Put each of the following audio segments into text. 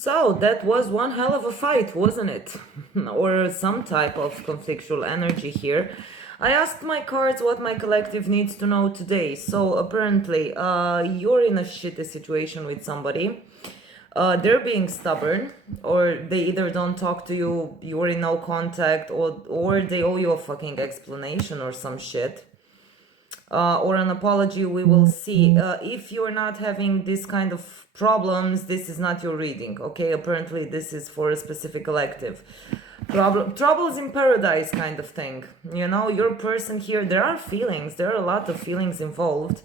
So that was one hell of a fight, wasn't it? Or some type of conflictual energy here. I asked my cards what my collective needs to know today. So apparently, you're in a shitty situation with somebody. They're being stubborn, or they either don't talk to you, you're in no contact, or they owe you a fucking explanation or some shit. Or an apology, we will see. If you're not having this kind of problems, this is not your reading, okay? Apparently this is for a specific collective. Troubles in paradise kind of thing. You know, your person here, there are feelings, there are a lot of feelings involved.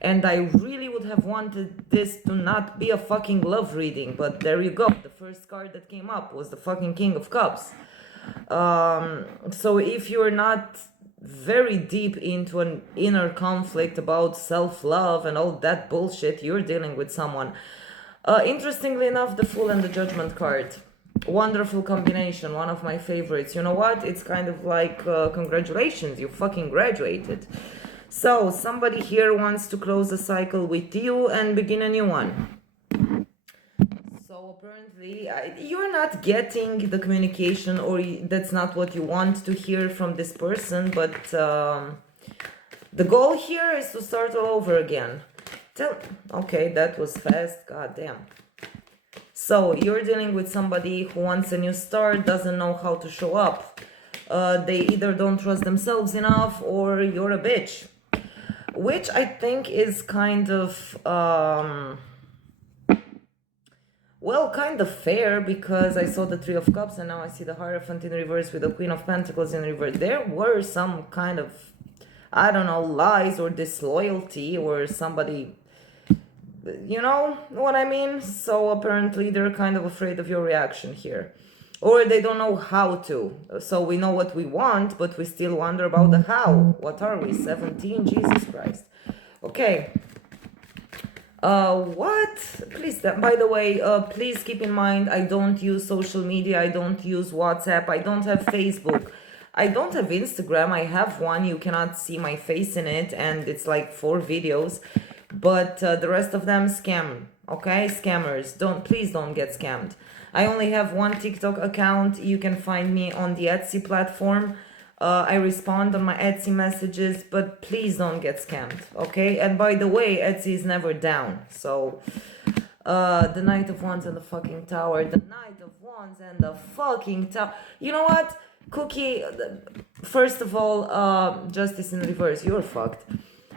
And I really would have wanted this to not be a fucking love reading, but there you go. The first card that came up was the fucking King of Cups. So if you're not very deep into an inner conflict about self-love and all that bullshit, you're dealing with someone. Interestingly enough, the Fool and the Judgment card. Wonderful combination, one of my favorites. You know what? It's kind of like, congratulations, you fucking graduated. So, somebody here wants to close a cycle with you and begin a new one. So, apparently, you're not getting the communication, or that's not what you want to hear from this person, but the goal here is to start all over again. Okay, that was fast, god damn. So, you're dealing with somebody who wants a new start, doesn't know how to show up. They either don't trust themselves enough, or you're a bitch. Which I think is kind of, well, kind of fair, because I saw the Three of Cups and now I see the Hierophant in reverse with the Queen of Pentacles in reverse. There were some kind of, I don't know, lies or disloyalty, or somebody, you know what I mean? So apparently they're kind of afraid of your reaction here. Or they don't know how to. So we know what we want, but we still wonder about the how. What are we? 17? Jesus Christ. Okay. What? Please, by the way, please keep in mind, I don't use social media. I don't use WhatsApp. I don't have Facebook. I don't have Instagram. I have one. You cannot see my face in it. And it's like 4 videos. But the rest of them, scam. Okay? Scammers. Please don't get scammed. I only have one TikTok account. You can find me on the Etsy platform. I respond on my Etsy messages, but please don't get scammed, okay? And by the way, Etsy is never down. So, the Knight of Wands and the fucking Tower. The Knight of Wands and the fucking Tower. You know what, Cookie? First of all, Justice in reverse. You're fucked.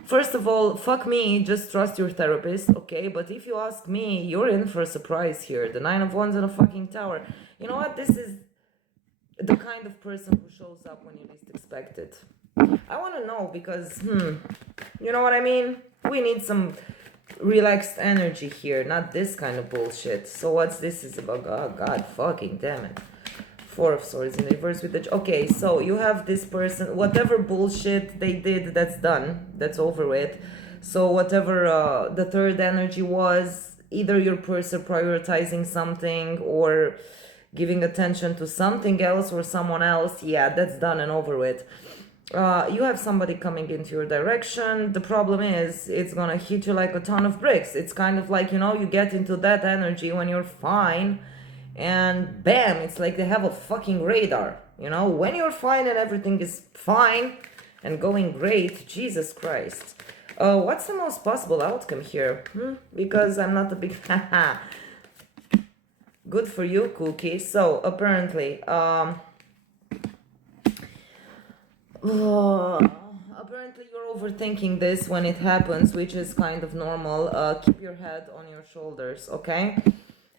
First of all, fuck me, just trust your therapist, okay? But if you ask me, you're in for a surprise here. The Nine of Wands and a fucking Tower. You know what? This is the kind of person who shows up when you least expect it. I want to know because, you know what I mean? We need some relaxed energy here, not this kind of bullshit. So what's this is about? Oh, God fucking damn it. 4 of Swords in reverse with the... Okay, so you have this person, whatever bullshit they did, that's done. That's over with. So whatever the third energy was, either your person prioritizing something or giving attention to something else or someone else, yeah, that's done and over with. You have somebody coming into your direction. The problem is, it's gonna hit you like a ton of bricks. It's kind of like, you know, you get into that energy when you're fine, and bam, it's like they have a fucking radar. You know, when you're fine and everything is fine and going great, Jesus Christ. What's the most possible outcome here? Because I'm not a big... Good for you, Cookie. So, apparently, apparently you're overthinking this when it happens, which is kind of normal. Keep your head on your shoulders, okay?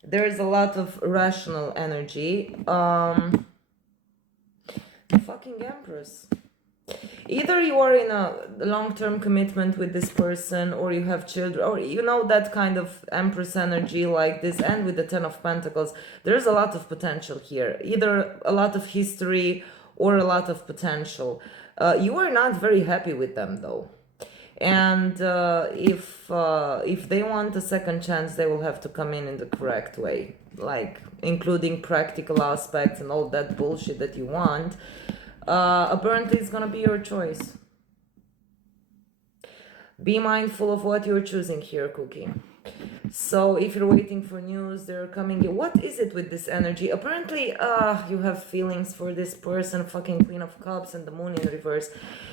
There's a lot of rational energy. The fucking Empress. Either you are in a long-term commitment with this person, or you have children, or you know, that kind of Empress energy like this, and with the 10 of Pentacles, there's a lot of potential here. Either a lot of history or a lot of potential. You are not very happy with them though. And if they want a second chance, they will have to come in the correct way, like including practical aspects and all that bullshit that you want. Apparently it's gonna be your choice. Be mindful of what you're choosing here, Cookie. So if you're waiting for news, they're coming in. What is it with this energy? Apparently, you have feelings for this person, fucking Queen of Cups and the Moon in reverse.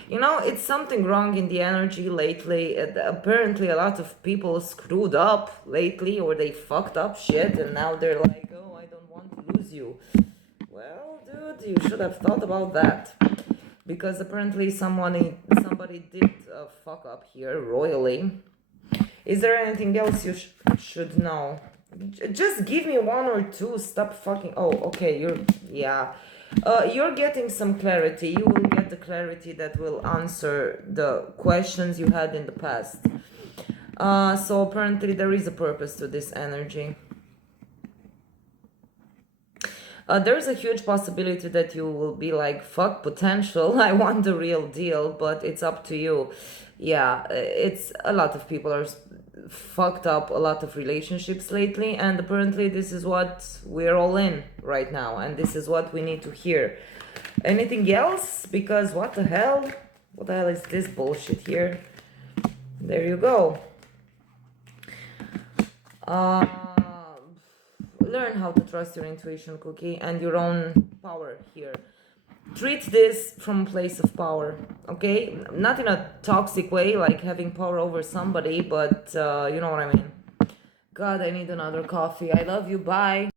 You know, it's something wrong in the energy lately. Apparently, a lot of people screwed up lately, or they fucked up shit, and now they're like, oh, I don't want to lose you. Well, dude, you should have thought about that. Because apparently somebody did fuck up here royally. Is there anything else you should know? Just give me one or two. Stop fucking. Oh, okay. You're getting some clarity. You will get the clarity that will answer the questions you had in the past. So apparently there is a purpose to this energy. There's a huge possibility that you will be like, fuck potential, I want the real deal, but it's up to you. Yeah, it's a lot of people are fucked up a lot of relationships lately, and apparently this is what we're all in right now, and this is what we need to hear. Anything else? Because what the hell is this bullshit here? There you go. Learn how to trust your intuition, Cookie, and your own power here. Treat this from a place of power, okay? Not in a toxic way, like having power over somebody, but you know what I mean. God, I need another coffee. I love you. Bye.